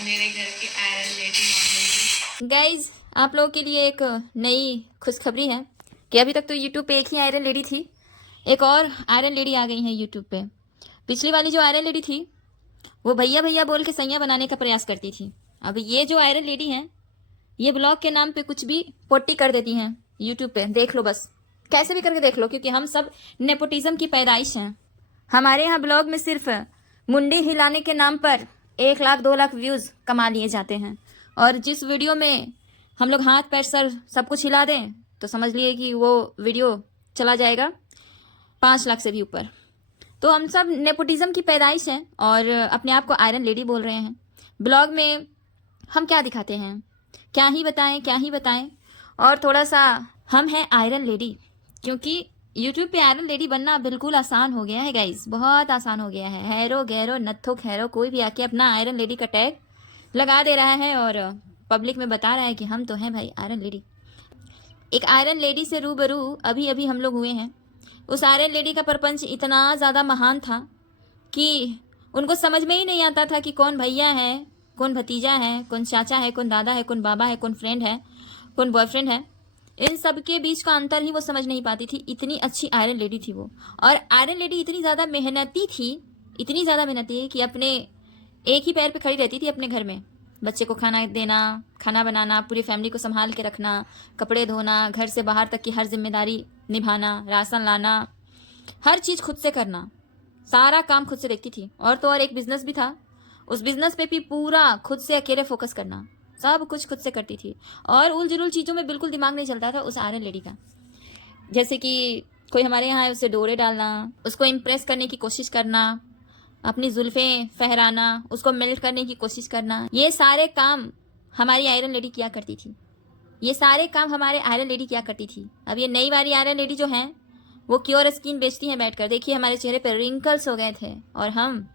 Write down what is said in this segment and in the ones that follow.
मेरे घर की आयरन लेडी नॉनवेज। गाइज, आप लोगों के लिए एक नई खुशखबरी है कि अभी तक तो यूट्यूब पे एक ही आयरन लेडी थी, एक और आयरन लेडी आ गई है यूट्यूब पे। पिछली वाली जो आयरन लेडी थी वो भैया भैया बोल के सैया बनाने का प्रयास करती थी। अब ये जो आयरन लेडी है ये ब्लॉग के नाम पे कुछ भी पोट्टी कर देती हैं यूट्यूब पे। देख लो, बस कैसे भी करके देख लो, क्योंकि हम सब नेपोटिज्म की पैदाइश हैं। हमारे यहाँ ब्लॉग में सिर्फ मुंडी हिलाने के नाम पर 1 लाख 2 लाख व्यूज़ कमा लिए जाते हैं, और जिस वीडियो में हम लोग हाथ पैर सर सब कुछ हिला दें तो समझ लिए कि वो वीडियो चला जाएगा 5 लाख से भी ऊपर। तो हम सब नेपोटिज्म की पैदाइश हैं और अपने आप को आयरन लेडी बोल रहे हैं। ब्लॉग में हम क्या दिखाते हैं, क्या ही बताएं क्या ही बताएं। और थोड़ा सा हम हैं आयरन लेडी, क्योंकि यूट्यूब पे आयरन लेडी बनना बिल्कुल आसान हो गया है गाइज, बहुत आसान हो गया है। हैरो गैरो नत्थो खैरो कोई भी आके अपना आयरन लेडी का टैग लगा दे रहा है और पब्लिक में बता रहा है कि हम तो हैं भाई आयरन लेडी। एक आयरन लेडी से रूबरू अभी अभी हम लोग हुए हैं। उस आयरन लेडी का प्रपंच इतना ज़्यादा महान था कि उनको समझ में ही नहीं आता था कि कौन भैया है, कौन भतीजा है, कौन चाचा है, कौन दादा है, कौन बाबा है, कौन फ्रेंड है, कौन बॉयफ्रेंड है। इन सब के बीच का अंतर ही वो समझ नहीं पाती थी। इतनी अच्छी आयरन लेडी थी वो। और आयरन लेडी इतनी ज़्यादा मेहनती थी, इतनी ज़्यादा मेहनती कि अपने एक ही पैर पे खड़ी रहती थी अपने घर में। बच्चे को खाना देना, खाना बनाना, पूरी फैमिली को संभाल के रखना, कपड़े धोना, घर से बाहर तक की हर जिम्मेदारी निभाना, राशन लाना, हर चीज़ खुद से करना, सारा काम खुद से देखती थी। और तो और एक बिजनेस भी था, उस बिजनेस पे भी पूरा खुद से अकेले फोकस करना, सब कुछ खुद से करती थी। और उल जुलूल चीज़ों में बिल्कुल दिमाग नहीं चलता था उस आयरन लेडी का। जैसे कि कोई हमारे यहाँ है, उसे डोरे डालना, उसको इम्प्रेस करने की कोशिश करना, अपनी जुल्फ़ें फहराना, उसको मेल्ट करने की कोशिश करना, ये सारे काम हमारी आयरन लेडी किया करती थी। ये सारे काम हमारे आयरन लेडी किया करती थी। अब ये नई वाली आयरन लेडी जो हैं वो क्योर स्किन बेचती हैं बैठकर। देखिए हमारे चेहरे पर रिंकल्स हो गए थे, और हम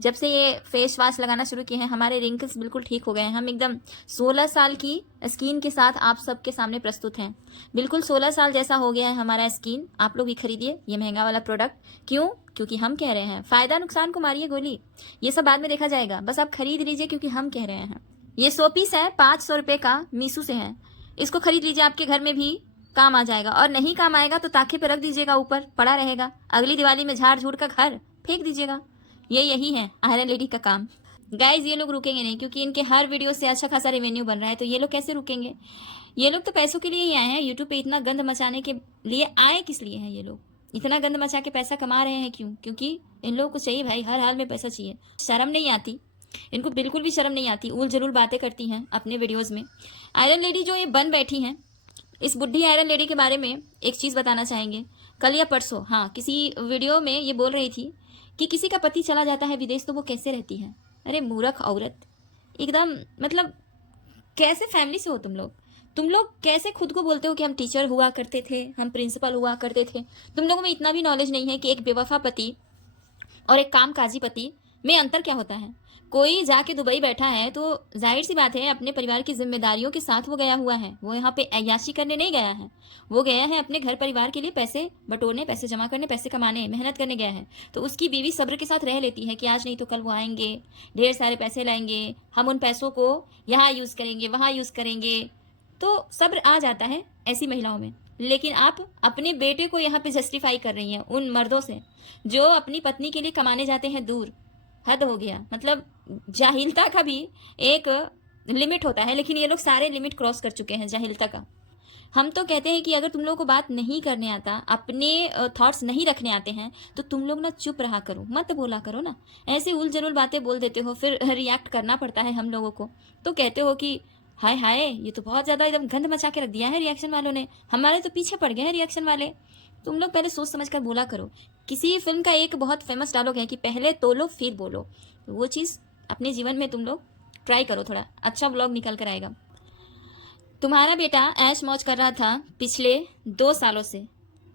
जब से ये फेस वॉश लगाना शुरू किए हैं हमारे रिंकल्स बिल्कुल ठीक हो गए हैं। हम एकदम 16 साल की स्किन के साथ आप सबके सामने प्रस्तुत हैं। बिल्कुल 16 साल जैसा हो गया है हमारा स्किन। आप लोग भी खरीदिए ये महंगा वाला प्रोडक्ट। क्यों? क्योंकि हम कह रहे हैं। फ़ायदा नुकसान को मारिए गोली, ये सब बाद में देखा जाएगा, बस आप खरीद लीजिए क्योंकि हम कह रहे हैं। ये 100 पीस है, 500 रुपये का, मीशो से है। इसको खरीद लीजिए, आपके घर में भी काम आ जाएगा। और नहीं काम आएगा तो ताखे पे रख दीजिएगा, ऊपर पड़ा रहेगा। अगली दिवाली में झाड़ झूड़ का घर फेंक दीजिएगा। यही है आयरन लेडी का काम। गाइज, ये लोग रुकेंगे नहीं, क्योंकि इनके हर वीडियो से अच्छा खासा रेवेन्यू बन रहा है। तो ये लोग कैसे रुकेंगे? ये लोग तो पैसों के लिए ही आए हैं यूट्यूब पे। इतना गंद मचाने के लिए आए किस लिए हैं ये लोग? इतना गंद मचा के पैसा कमा रहे हैं क्यों? क्योंकि इन लोगों को चाहिए भाई, हर हाल में पैसा चाहिए। शर्म नहीं आती इनको, बिल्कुल भी शर्म नहीं आती। उल जरूर बातें करती हैं अपने वीडियोज़ में। आयरन लेडी जो ये बन बैठी हैं, इस बुढ़ी आयरन लेडी के बारे में एक चीज़ बताना चाहेंगे। कल या परसों, हाँ, किसी वीडियो में ये बोल रही थी कि किसी का पति चला जाता है विदेश तो वो कैसे रहती है। अरे मूर्ख औरत, एकदम मतलब कैसे फैमिली से हो तुम लोग? तुम लोग कैसे खुद को बोलते हो कि हम टीचर हुआ करते थे, हम प्रिंसिपल हुआ करते थे? तुम लोगों में इतना भी नॉलेज नहीं है कि एक बेवफा पति और एक कामकाजी पति में अंतर क्या होता है। कोई जाके दुबई बैठा है तो जाहिर सी बात है अपने परिवार की जिम्मेदारियों के साथ वो गया हुआ है। वो यहाँ पे अय्याशी करने नहीं गया है, वो गया है अपने घर परिवार के लिए पैसे बटोरने, पैसे जमा करने, पैसे कमाने, मेहनत करने गया है। तो उसकी बीवी सब्र के साथ रह लेती है कि आज नहीं तो कल वो आएंगे, ढेर सारे पैसे लाएंगे, हम उन पैसों को यहाँ यूज़ करेंगे, वहाँ यूज़ करेंगे। तो सब्र आ जाता है ऐसी महिलाओं में। लेकिन आप अपने बेटे को यहाँ पे जस्टिफाई कर रही हैं उन मर्दों से जो अपनी पत्नी के लिए कमाने जाते हैं दूर। हद हो गया। मतलब जाहिलता का भी एक लिमिट होता है, लेकिन ये लोग सारे लिमिट क्रॉस कर चुके हैं जाहिलता का। हम तो कहते हैं कि अगर तुम लोगों को बात नहीं करने आता, अपने थॉट्स नहीं रखने आते हैं, तो तुम लोग ना चुप रहा करो, मत बोला करो ना। ऐसे उल जलूल बातें बोल देते हो, फिर रिएक्ट करना पड़ता है हम लोगों को। तो कहते हो कि हाय हाय, ये तो बहुत ज़्यादा एकदम गंद मचा के रख दिया है रिएक्शन वालों ने, हमारे तो पीछे पड़ गए हैं रिएक्शन वाले। तुम लोग पहले सोच समझ कर बोला करो। किसी फिल्म का एक बहुत फेमस डायलॉग है कि पहले तोलो फिर बोलो। तो वो चीज़ अपने जीवन में तुम लोग ट्राई करो, थोड़ा अच्छा व्लॉग निकल कर आएगा। तुम्हारा बेटा ऐश मौज कर रहा था पिछले 2 सालों से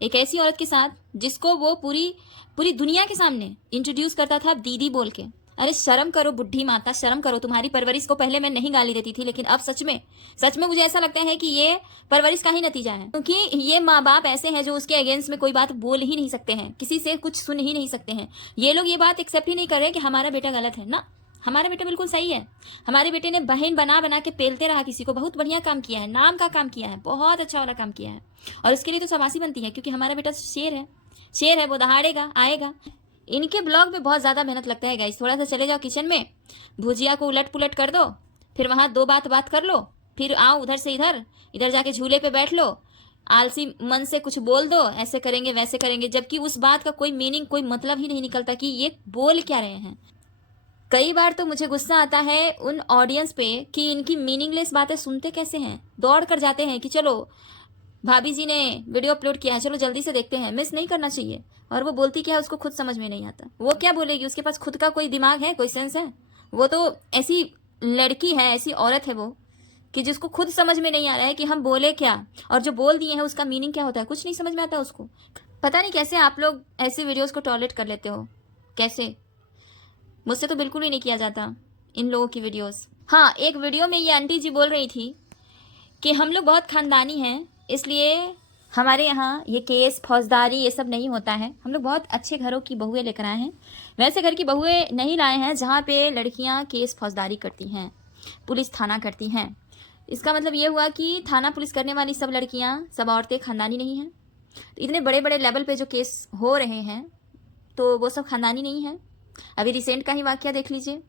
एक ऐसी औरत के साथ जिसको वो पूरी पूरी दुनिया के सामने इंट्रोड्यूस करता था दीदी बोल के। अरे शर्म करो बुढ़ी माता, शर्म करो। तुम्हारी परवरिश को पहले मैं नहीं गाली देती थी, लेकिन अब सच में मुझे ऐसा लगता है कि ये परवरिश का ही नतीजा है। क्योंकि ये माँ बाप ऐसे हैं जो उसके अगेंस्ट में कोई बात बोल ही नहीं सकते हैं, किसी से कुछ सुन ही नहीं सकते हैं। ये लोग ये बात एक्सेप्ट ही नहीं कर रहे कि हमारा बेटा गलत है ना। हमारा बेटा बिल्कुल सही है। हमारे बेटे ने बहन बना बना के पेलते रहा किसी को, बहुत बढ़िया काम किया है, नाम का काम किया है, बहुत अच्छा वाला काम किया है। और उसके लिए तो शाबाशी बनती है, क्योंकि हमारा बेटा शेर है, शेर है, वो दहाड़ेगा, आएगा। इनके ब्लॉग में बहुत ज़्यादा मेहनत लगता है गाइस। थोड़ा सा चले जाओ किचन में, भुजिया को उलट पुलट कर दो, फिर वहाँ 2 बात कर लो, फिर आओ उधर से इधर, इधर जाके झूले पे बैठ लो, आलसी मन से कुछ बोल दो, ऐसे करेंगे वैसे करेंगे, जबकि उस बात का कोई मीनिंग, कोई मतलब ही नहीं निकलता कि ये बोल क्या रहे हैं। कई बार तो मुझे गुस्सा आता है उन ऑडियंस पे कि इनकी मीनिंगलेस बातें सुनते कैसे हैं। दौड़ कर जाते हैं कि चलो भाभी जी ने वीडियो अपलोड किया है, चलो जल्दी से देखते हैं, मिस नहीं करना चाहिए। और वो बोलती क्या है उसको खुद समझ में नहीं आता। वो क्या बोलेगी, उसके पास खुद का कोई दिमाग है, कोई सेंस है? वो तो ऐसी लड़की है, ऐसी औरत है वो, कि जिसको खुद समझ में नहीं आ रहा है कि हम बोले क्या, और जो बोल दिए हैं उसका मीनिंग क्या होता है, कुछ नहीं समझ में आता उसको। पता नहीं कैसे आप लोग ऐसे वीडियोस को टॉलरेट कर लेते हो, कैसे? मुझसे तो बिल्कुल ही नहीं किया जाता इन लोगों की वीडियोस। हाँ, एक वीडियो में ये आंटी जी बोल रही थी कि हम लोग बहुत खानदानी हैं, इसलिए हमारे यहाँ ये केस फौजदारी ये सब नहीं होता है, हम लोग बहुत अच्छे घरों की बहुएं लेकर आए हैं। वैसे घर की बहुएं नहीं लाए हैं जहाँ पे लड़कियाँ केस फौजदारी करती हैं, पुलिस थाना करती हैं। इसका मतलब ये हुआ कि थाना पुलिस करने वाली सब लड़कियाँ, सब औरतें खानदानी नहीं हैं। तो इतने बड़े बड़े लेवल पे जो केस हो रहे हैं तो वो सब खानदानी नहीं है। अभी रिसेंट का ही वाकया देख लीजिए,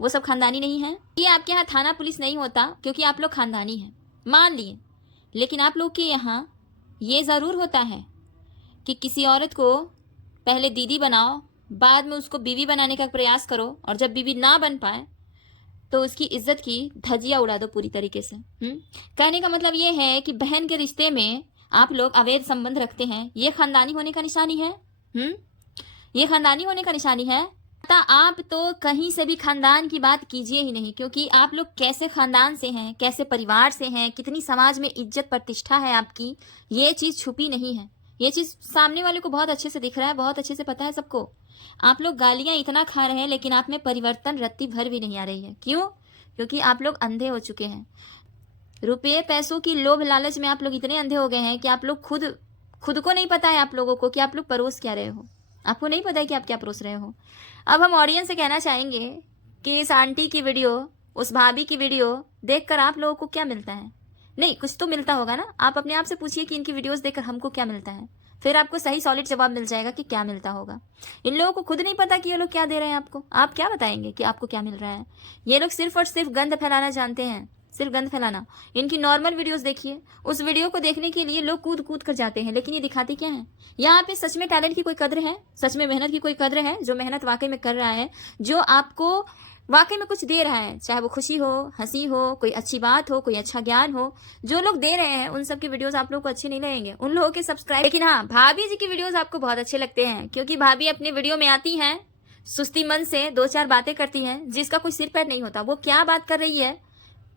वो सब खानदानी नहीं है। ये आपके यहाँ थाना पुलिस नहीं होता क्योंकि आप लोग खानदानी हैं, मान लिए, लेकिन आप लोग के यहाँ ये ज़रूर होता है कि किसी औरत को पहले दीदी बनाओ, बाद में उसको बीवी बनाने का प्रयास करो, और जब बीवी ना बन पाए तो उसकी इज्जत की धज्जियां उड़ा दो पूरी तरीके से। कहने का मतलब ये है कि बहन के रिश्ते में आप लोग अवैध संबंध रखते हैं, ये खानदानी होने का निशानी है। ये खानदानी होने का निशानी है। आप तो कहीं से भी खानदान की बात कीजिए ही नहीं, क्योंकि आप लोग कैसे खानदान से हैं, कैसे परिवार से हैं, कितनी समाज में इज्जत प्रतिष्ठा है आपकी, ये चीज़ छुपी नहीं है। ये चीज़ सामने वाले को बहुत अच्छे से दिख रहा है, बहुत अच्छे से पता है सबको। आप लोग गालियां इतना खा रहे हैं लेकिन आप में परिवर्तन रत्ती भर भी नहीं आ रही है। क्यों? क्योंकि आप लोग अंधे हो चुके हैं। रुपये पैसों की लोभ लालच में आप लोग इतने अंधे हो गए हैं कि आप लोग खुद को नहीं पता है आप लोगों को कि आप लोग परोस क्या रहे हो। आपको नहीं पता है कि आप क्या परोस रहे हो। अब हम ऑडियंस से कहना चाहेंगे कि इस आंटी की वीडियो, उस भाभी की वीडियो देखकर आप लोगों को क्या मिलता है? नहीं, कुछ तो मिलता होगा ना। आप अपने आप से पूछिए कि इनकी वीडियोस देखकर हमको क्या मिलता है, फिर आपको सही सॉलिड जवाब मिल जाएगा कि क्या मिलता होगा। इन लोगों को खुद नहीं पता कि ये लोग क्या दे रहे हैं आपको। आप क्या बताएंगे कि आपको क्या मिल रहा है? ये लोग सिर्फ और सिर्फ गंद फैलाना जानते हैं, सिर्फ गंद फैलाना। इनकी नॉर्मल वीडियोस देखिए, उस वीडियो को देखने के लिए लोग कूद कूद कर जाते हैं, लेकिन ये दिखाते क्या है? यहाँ पे सच में टैलेंट की कोई कद्र है, सच में मेहनत की कोई कद्र है? जो मेहनत वाकई में कर रहा है, जो आपको वाकई में कुछ दे रहा है, चाहे वो खुशी हो, हंसी हो, कोई अच्छी बात हो, कोई अच्छा ज्ञान हो, जो लोग दे रहे हैं उन सब की वीडियोस आप लोग को अच्छे नहीं लगेंगे, उन लोगों के सब्सक्राइब। लेकिन हाँ, भाभी जी की वीडियोस आपको बहुत अच्छे लगते हैं, क्योंकि भाभी अपने वीडियो में आती हैं, सुस्ती मन से 2-4 बातें करती हैं, जिसका कोई सिर पैर नहीं होता। वो क्या बात कर रही है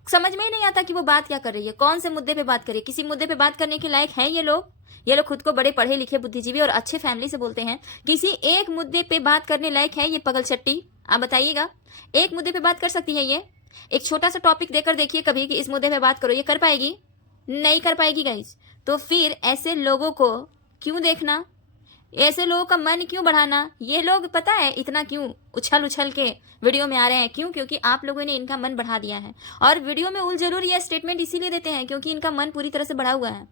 समझ में ही नहीं आता कि वो बात क्या कर रही है, कौन से मुद्दे पे बात कर रही है। किसी मुद्दे पे बात करने के लायक हैं ये लोग? ये लोग खुद को बड़े पढ़े लिखे बुद्धिजीवी और अच्छे फैमिली से बोलते हैं। किसी एक मुद्दे पे बात करने लायक है ये पगल चट्टी? आप बताइएगा, एक मुद्दे पे बात कर सकती है ये? एक छोटा सा टॉपिक देकर देखिए कभी कि इस मुद्दे पे बात करो, ये कर पाएगी? नहीं कर पाएगी गाइस। तो फिर ऐसे लोगों को क्यों देखना, ऐसे लोगों का मन क्यों बढ़ाना? ये लोग पता है इतना क्यों उछल उछल के वीडियो में आ रहे हैं? क्यों? क्योंकि आप लोगों ने इनका मन बढ़ा दिया है। और वीडियो में उलझलूर ये स्टेटमेंट इसीलिए देते हैं क्योंकि इनका मन पूरी तरह से बढ़ा हुआ है।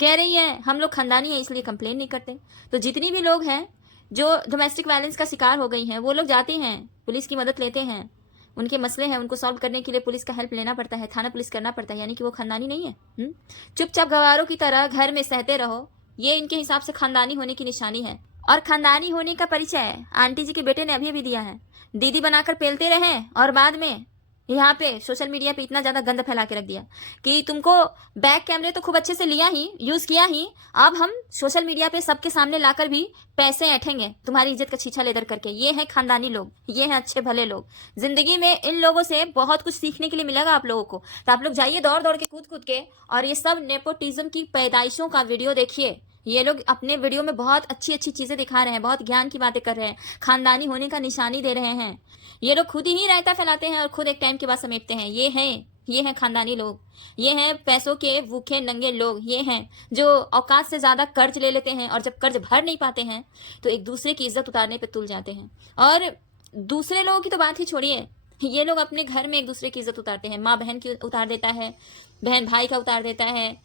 कह रही है हम लोग खानदानी है इसलिए कंप्लेन नहीं करते। तो जितनी भी लोग हैं जो डोमेस्टिक वायलेंस का शिकार हो गई हैं, वो लोग जाते हैं, पुलिस की मदद लेते हैं, उनके मसले हैं उनको सॉल्व करने के लिए पुलिस का हेल्प लेना पड़ता है, थाना पुलिस करना पड़ता है, यानी कि वो खानदानी नहीं है। चुपचाप गवारों की तरह घर में सहते रहो, ये इनके हिसाब से खानदानी होने की निशानी है। और खानदानी होने का परिचय आंटी जी के बेटे ने अभी दिया है। दीदी बनाकर पेलते रहे और बाद में यहाँ पे सोशल मीडिया पे इतना ज्यादा गंद फैला के रख दिया कि तुमको बैक कैमरे तो खूब अच्छे से लिया ही, यूज किया ही, अब हम सोशल मीडिया पे सबके सामने लाकर भी पैसे ऐंठेंगे तुम्हारी इज्जत का छीछा लेदर करके। ये है खानदानी लोग, ये हैं अच्छे भले लोग। जिंदगी में इन लोगों से बहुत कुछ सीखने के लिए मिलेगा आप लोगों को। तो आप लोग जाइए दौड़ दौड़ के कूद कूद के और ये सब नेपोटिज्म की पैदाइशों का वीडियो देखिए। ये लोग अपने वीडियो में बहुत अच्छी अच्छी चीजें दिखा रहे हैं, बहुत ज्ञान की बातें कर रहे हैं, खानदानी होने का निशानी दे रहे हैं। ये लोग खुद ही रायता फैलाते हैं और खुद एक टाइम के बाद समेटते हैं। ये हैं खानदानी लोग, ये हैं पैसों के भूखे नंगे लोग, ये हैं जो औकात से ज्यादा कर्ज ले लेते हैं और जब कर्ज भर नहीं पाते हैं तो एक दूसरे की इज्जत उतारने पे तुल जाते हैं। और दूसरे लोगों की तो बात ही छोड़िए, ये लोग अपने घर में एक दूसरे की इज्जत उतारते हैं। माँ बहन की उतार देता है, बहन भाई का उतार देता है,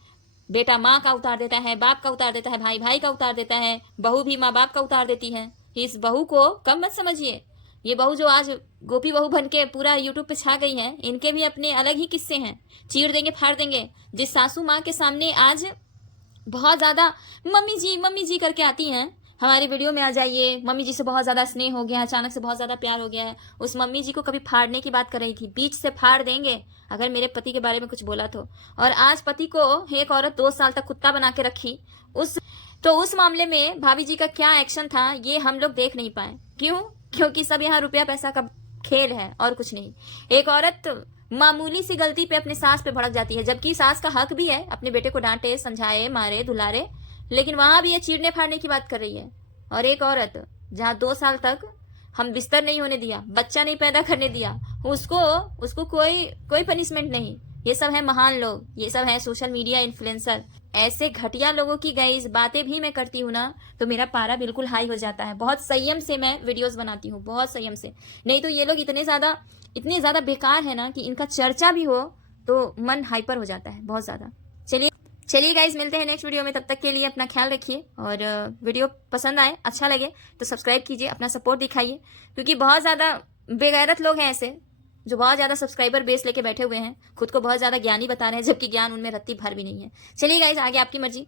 बेटा माँ का उतार देता है, बाप का उतार देता है, भाई भाई का उतार देता है, बहू भी माँ बाप का उतार देती है। इस बहू को कम मत समझिए। ये बहू जो आज गोपी बहू बन के पूरा यूट्यूब पे छा गई है, इनके भी अपने अलग ही किस्से हैं। चीर देंगे फाड़ देंगे। जिस सासू माँ के सामने आज बहुत ज़्यादा मम्मी जी करके आती हैं, हमारी वीडियो में आ जाइए, मम्मी जी से बहुत ज़्यादा स्नेह हो गया, अचानक से बहुत ज़्यादा प्यार हो गया है, उस मम्मी जी को कभी फाड़ने की बात कर रही थी। बीच से फाड़ देंगे अगर मेरे पति के बारे में कुछ बोला तो। और आज पति को एक औरत 2 साल तक कुत्ता बना के रखी, उस मामले में भाभी जी का क्या एक्शन था ये हम लोग देख नहीं पाए। क्यों? क्योंकि सब यहाँ रुपया पैसा का खेल है और कुछ नहीं। एक औरत मामूली सी गलती पे अपने सास पे भड़क जाती है, जबकि सास का हक भी है अपने बेटे को डांटे, समझाए, मारे, दुलारे, लेकिन वहां भी ये चीरने फाड़ने की बात कर रही है। और एक औरत जहाँ 2 साल तक हम बिस्तर नहीं होने दिया, बच्चा नहीं पैदा करने दिया, उसको कोई पनिशमेंट नहीं। ये सब है महान लोग, ये सब है सोशल मीडिया इन्फ्लुएंसर। ऐसे घटिया लोगों की गाइस बातें भी मैं करती हूँ ना, तो मेरा पारा बिल्कुल हाई हो जाता है। बहुत संयम से मैं वीडियोस बनाती हूँ, बहुत संयम से। नहीं तो ये लोग इतने ज़्यादा बेकार है ना कि इनका चर्चा भी हो तो मन हाइपर हो जाता है बहुत ज़्यादा। चलिए गाइज, मिलते हैं नेक्स्ट वीडियो में। तब तक के लिए अपना ख्याल रखिए, और वीडियो पसंद आए, अच्छा लगे तो सब्सक्राइब कीजिए, अपना सपोर्ट दिखाइए, क्योंकि बहुत ज़्यादा बेगैरत लोग हैं ऐसे जो बहुत ज़्यादा सब्सक्राइबर बेस लेके बैठे हुए हैं, खुद को बहुत ज़्यादा ज्ञानी बता रहे हैं, जबकि ज्ञान उनमें रत्ती भर भी नहीं है। चलिए गाइज, आगे आपकी मर्जी।